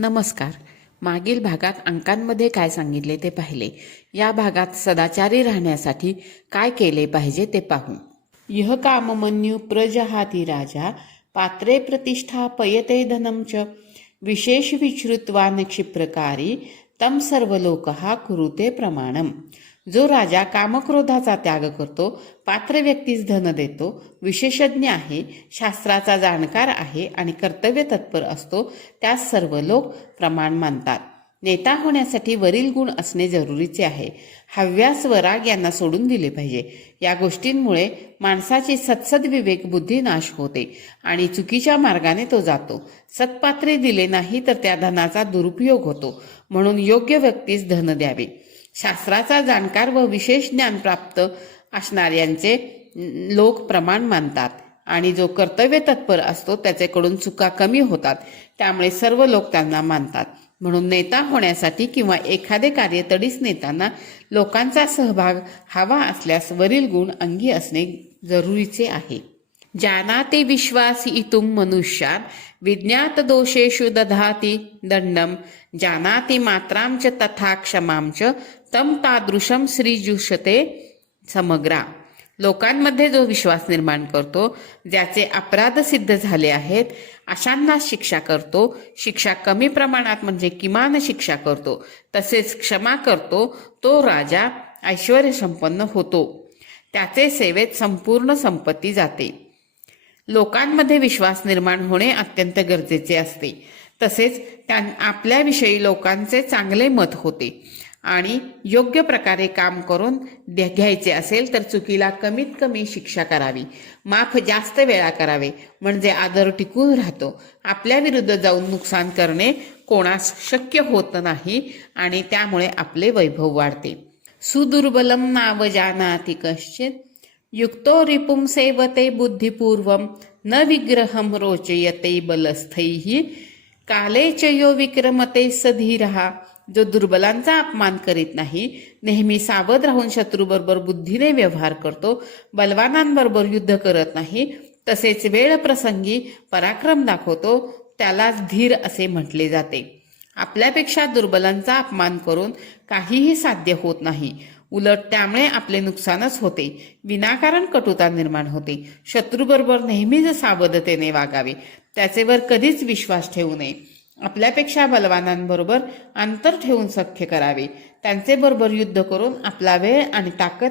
नमस्कार. मागील भागात अंकांमध्ये काय सांगितले ते पाहिले. या भागात सदाचारी राहण्यासाठी काय केले पाहिजे ते पाहू. यह काममन्यु प्रजहाती राजा पात्रे प्रतिष्ठा पयते धनम च विशेष विश्रुत्वान क्षिप्रकारी तम सर्वलोकहा कुरुते प्रमाणम. जो राजा कामक्रोधाचा त्याग करतो, पात्र व्यक्तीस धन देतो, विशेषज्ञ आहे, शास्त्राचा जाणकार आहे आणि कर्तव्य तत्पर असतो, त्यास सर्व लोक प्रमाण मानतात. नेता होण्यासाठी वरील गुण असणे जरुरीचे आहे. हव्यास व राग यांना सोडून दिले पाहिजे. या गोष्टींमुळे माणसाची सत्सद विवेक बुद्धी नाश होते आणि चुकीच्या मार्गाने तो जातो. सत्पात्रे दिले नाही तर त्या धनाचा दुरुपयोग होतो. म्हणून योग्य व्यक्तीस धन द्यावे. शास्त्राचा जाणकार व विशेष ज्ञान प्राप्त असणाऱ्यांचे लोक प्रमाण मानतात आणि जो कर्तव्य तत्पर असतो त्याच्याकडून चुका कमी होतात, त्यामुळे सर्व लोक त्यांना मानतात. म्हणून नेता होण्यासाठी किंवा एखादे कार्य तडीस नेताना लोकांचा सहभाग हवा असल्यास वरील गुण अंगी असणे जरुरीचे आहे. जानाते विश्वासितुं मनुष्यान् विज्ञात दोषेषु दधाति दंडम जानाति मात्रां च तथा क्षमां च तम तादृशम श्रीजुषते समग्रा. लोकांमध्ये जो विश्वास निर्माण करतो, ज्याचे अपराध सिद्ध झाले आहेत, अशांना शिक्षा करतो, शिक्षा कमी प्रमाणात म्हणजे किमान शिक्षा करतो, तसेच क्षमा करतो, तो राजा ऐश्वर्य संपन्न होतो. त्याचे सेवेत संपूर्ण संपत्ती जाते. लोकांमध्ये विश्वास निर्माण होणे अत्यंत गरजेचे असते. तसेच आपल्याविषयी लोकांचे चांगले मत होते आणि योग्य प्रकारे काम करून घ्यायचे असेल तर चुकीला कमीत कमी शिक्षा करावी, माफ जास्त वेळा करावे, म्हणजे आदर टिकून राहतो. आपल्या विरुद्ध जाऊन नुकसान करणे कोणास शक्य होत नाही आणि त्यामुळे आपले वैभव वाढते. सुदुर्बलम नाव जानाति कश्चित युक्तो रिपुं सेवते बुद्धिपूर्वम न विग्रहम रोचयते बलस्थैहि काले च यो विक्रमते सधीरहा. जो दुर्बलांचा अपमान करीत नाही, नेहमी सावध राहून शत्रूबरोबर बुद्धीने व्यवहार करतो, बलवानांबरोबर युद्ध करत नाही, तसेच वेळ प्रसंगी पराक्रम दाखवतो, त्यालाच धीर असे म्हटले जाते. आपल्यापेक्षा दुर्बलांचा अपमान करून काहीही साध्य होत नाही, उलट त्यामुळे आपले नुकसानच होते. विनाकारण कटुता निर्माण होते. शत्रूबरोबर नेहमीच सावधतेने वागावे, त्याचेवर कधीच विश्वास ठेवू नये. आपल्यापेक्षा बलवानांबरोबर अंतर ठेवून सख्य करावे. त्यांचे बरोबर युद्ध करून आपला वेळ आणि ताकद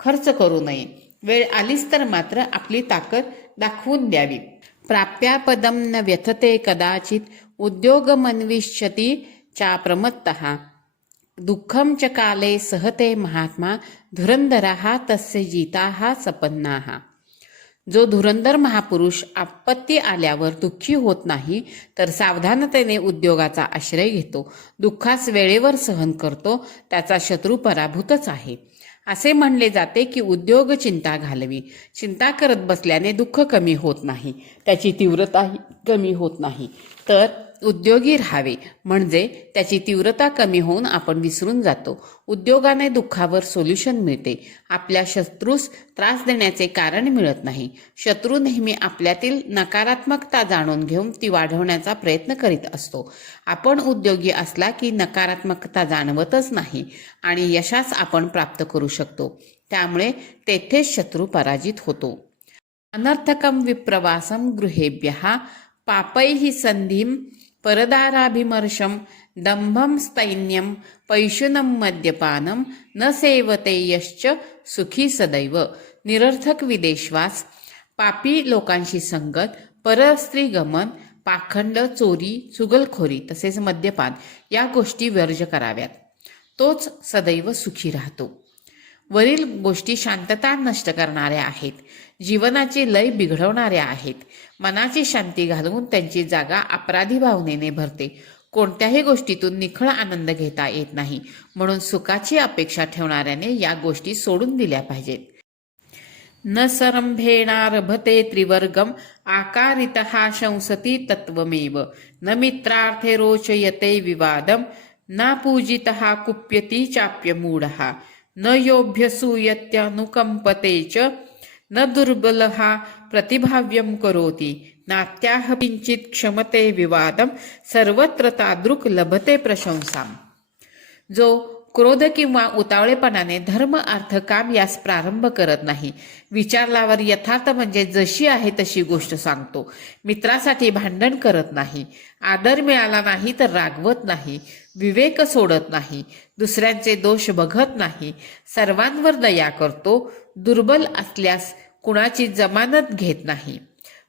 खर्च करू नये. वेळ आलीच तर मात्र आपली ताकद दाखवून द्यावी. प्राप्यापदम न व्यथते कदाचित उद्योगमन्विष्यति चाप्रमत्तः दुःखम च काले सहते महात्मा धुरंधराः तस्य जिताः सपन्नाः. जो धुरंधर महापुरुष आपत्ती आल्यावर दुःखी होत नाही, तर सावधानतेने उद्योगाचा आश्रय घेतो, दुःखास वेळेवर सहन करतो, त्याचा शत्रू पराभूतच आहे. असे म्हणले जाते की उद्योग चिंता घालवी. चिंता करत बसल्याने दुःख कमी होत नाही, त्याची तीव्रताही कमी होत नाही. तर उद्योगी राहावे, म्हणजे त्याची तीव्रता कमी होऊन आपण विसरून जातो. उद्योगाने दुःखावर सोल्युशन मिळते. आपल्या शत्रूस त्रास देण्याचे कारण मिळत नाही. शत्रू नेहमी आपल्यातील नकारात्मकता जाणून घेऊन ती वाढवण्याचा प्रयत्न करीत असतो. आपण उद्योगी असला की नकारात्मकता जाणवतच नाही आणि यशास आपण प्राप्त करू शकतो. त्यामुळे तेथेच शत्रू पराजित होतो. अनर्थकम विप्रवासम गृहेभ्यः पापैः संधिम परदाराभिमर्शम दंभम स्तैन्यम पैशुनम मद्यपानम न सेवते यश्च सुखी सदैव. निरर्थक विदेशवास, पापी लोकांशी संगत, परस्त्री गमन, पाखंड, चोरी, चुगलखोरी तसेच मद्यपान या गोष्टी वर्ज्य कराव्यात. तोच सदैव सुखी राहतो. वरील गोष्टी शांतता नष्ट करणाऱ्या आहेत, जीवनाची लय बिघडवणाऱ्या आहेत, मनाची शांती घालवून त्यांची जागा अपराधी भावनेने भरते. कोणत्याही गोष्टीतून निखळ आनंद घेता येत नाही, म्हणून सुखाची अपेक्षा ठेवणाऱ्याने या गोष्टी सोडून दिल्या पाहिजेत. न सरंभेणारभते त्रिवर्गम आकारितः शंसति तत्वमेव न मित्रार्थे रोचयते विवादम न पूजितः कुप्यति चाप्यमूढः न योभ्यसूयत्यनुकंपते च न दुर्बलः प्रतिभाव्यं करोति नात्याह किंचित क्षमते विवादम सर्वत्र तादृक लभते प्रशंसाम. जो क्रोध किंवा उतावळेपणाने धर्म अर्थ काम यास प्रारंभ करत नाही, विचारल्यावर यथार्थ म्हणजे जशी आहे तशी गोष्ट सांगतो, मित्रासाठी भांडण करत नाही, आदर मिळाला नाही तर रागवत नाही, विवेक सोडत नाही, दुसऱ्यांचे दोष बघत नाही, सर्वांवर दया करतो, दुर्बल असल्यास कुणाची जमानत घेत नाही,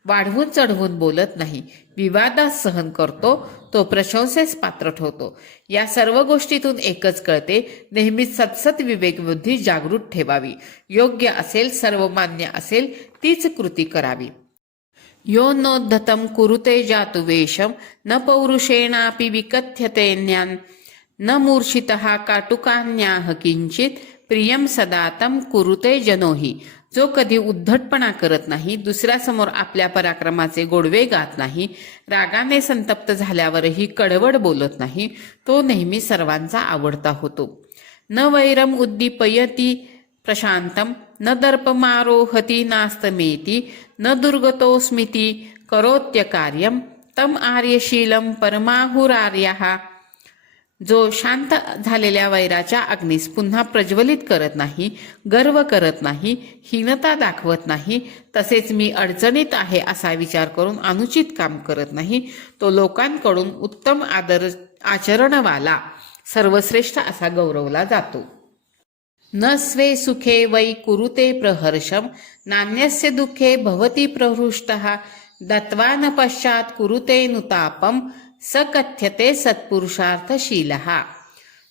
वाढवून चढवून बोलत नाही, विवादास सहन करतो, तो प्रशंसेस पात्र ठरतो. या सर्व गोष्टीतून एकच कळते, नेहमीच सतसत विवेक बुद्धी जागृत ठेवावी. योग्य असेल, सर्वमान्य असेल तीच कृती करावी. यो नोद्धतं कुरुते जातु वेशम न पौरुषेणापि विकथ्यते ज्ञान न मूर्छितः काटुकान्याह किंचित प्रियम सदातं कुरुते जनोही. जो कधी उद्धटपणा करत नाही, दुसऱ्यासमोर आपल्या पराक्रमाचे गोडवे गात नाही, रागाने संतप्त झाल्यावरही कडवड बोलत नाही, तो नेहमी सर्वांचा आवडता होतो. न वैरम उद्दीपयति प्रशांतम न दर्पमारोहति नास्तमेति न दुर्गतोस्मिति करोत्य कार्यम तम आर्यशीलम परमाहुरार्यः. जो शांत झालेल्या वैराच्या अग्नीस पुन्हा प्रज्वलित करत नाही, गर्व करत नाही, हीनता दाखवत नाही, तसेच मी अडचणीत आहे असा विचार करून अनुचित काम करत नाही, तो लोकांकडून उत्तम आचरणवाला सर्वश्रेष्ठ असा गौरवला जातो. न स्वे सुखे वै कुरुते प्रहर्षम नान्यस्य दुःखे भवति प्रहृष्टः दत्वा न पश्चात कुरुते नुतापम सकथ्यते सत्पुरुषार्थशीलः.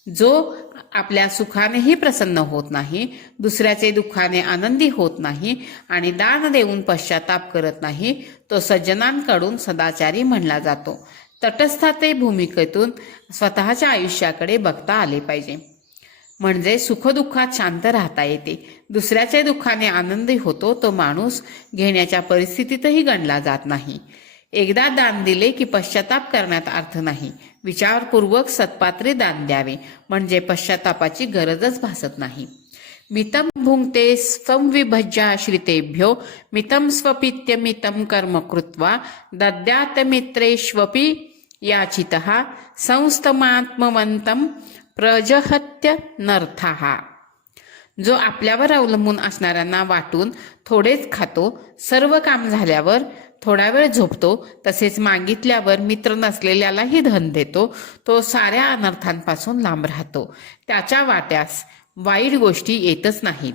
जो आपल्या सुखानेही प्रसन्न होत नाही, दुसऱ्याचे दुःखाने आनंदी होत नाही आणि दान देऊन पश्चाताप करत नाही, तो सज्जनांकडून सदाचारी म्हणला जातो. तटस्थते भूमिकेतून स्वतःच्या आयुष्याकडे बघता आले पाहिजे, म्हणजे सुखदुःखात शांत राहता येते. दुसऱ्याच्या दुःखाने आनंदी होतो तो माणूस घेण्याच्या परिस्थितीतही गणला जात नाही. एकदा दान दिले की पश्चाताप करण्यात अर्थ नाही, विचारपूर्वक सत्पात्री दान द्यावे, म्हणजे पश्चातापाची गरजच भासत नाही. मितं भुंक्ते संविभज्याश्रितेभ्यो मितं स्वपित्य मितं कर्म कृत्वा दद्यात मित्रेष्वपि याचितः संस्तमात्मवन्तं प्रजहत्य नर्थः. जो आपल्यावर अवलंबून असणाऱ्यांना वाटून थोडेच खातो, सर्व काम झाल्यावर थोडा वेळ झोपतो, तसेच मागितल्यावर मित्र नसलेल्यालाही धन देतो, तो साऱ्या अनर्थांपासून लांब राहतो. त्याच्या वाट्यास वाईट गोष्टी येतच नाहीत.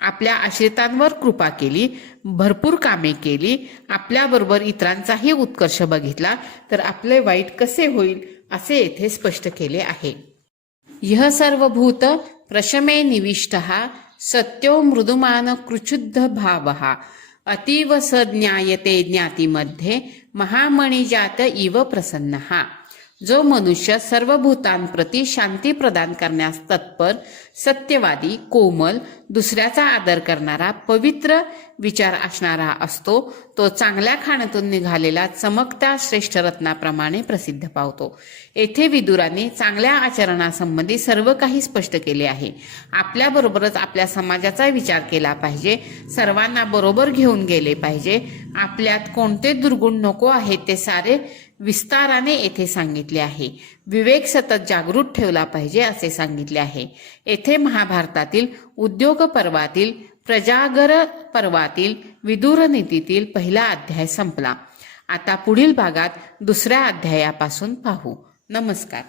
आपल्या आश्रितांवर कृपा केली, भरपूर कामे केली, आपल्याबरोबर इतरांचाही उत्कर्ष बघितला तर आपले वाईट कसे होईल असे येथे स्पष्ट केले आहे. यह सर्वभूत प्रशमे निविष्टः सत्यो मृदुमान कृच्छुद्ध भावः अतीव स ज्ञायते ज्ञातीमध्ये महामणिजात इव प्रसन्नः. जो मनुष्य सर्व भूतांप्रती शांती प्रदान करण्यास तत्पर, सत्यवादी, कोमल, दुसऱ्याचा आदर करणारा, पवित्र विचार असणारा असतो, तो चांगल्या खाण्यातून निघालेला चमकत्या श्रेष्ठ रत्नाप्रमाणे प्रसिद्ध पावतो. येथे विदुराने चांगल्या आचरणासंबंधी सर्व काही स्पष्ट केले आहे. आपल्याबरोबरच आपल्या समाजाचा विचार केला पाहिजे, सर्वांना बरोबर घेऊन गेले पाहिजे, आपल्यात कोणते दुर्गुण नको आहेत ते सारे विस्ताराने येथे सांगितले आहे. विवेक सतत जागृत ठेवला पाहिजे असे सांगितले आहे. येथे महाभारतातील उद्योग पर्वातील, प्रजागर पर्वातील, विदुर नीतीतील पहिला अध्याय संपला. आता पुढील भागात दुसऱ्या अध्यायापासून पाहू. नमस्कार.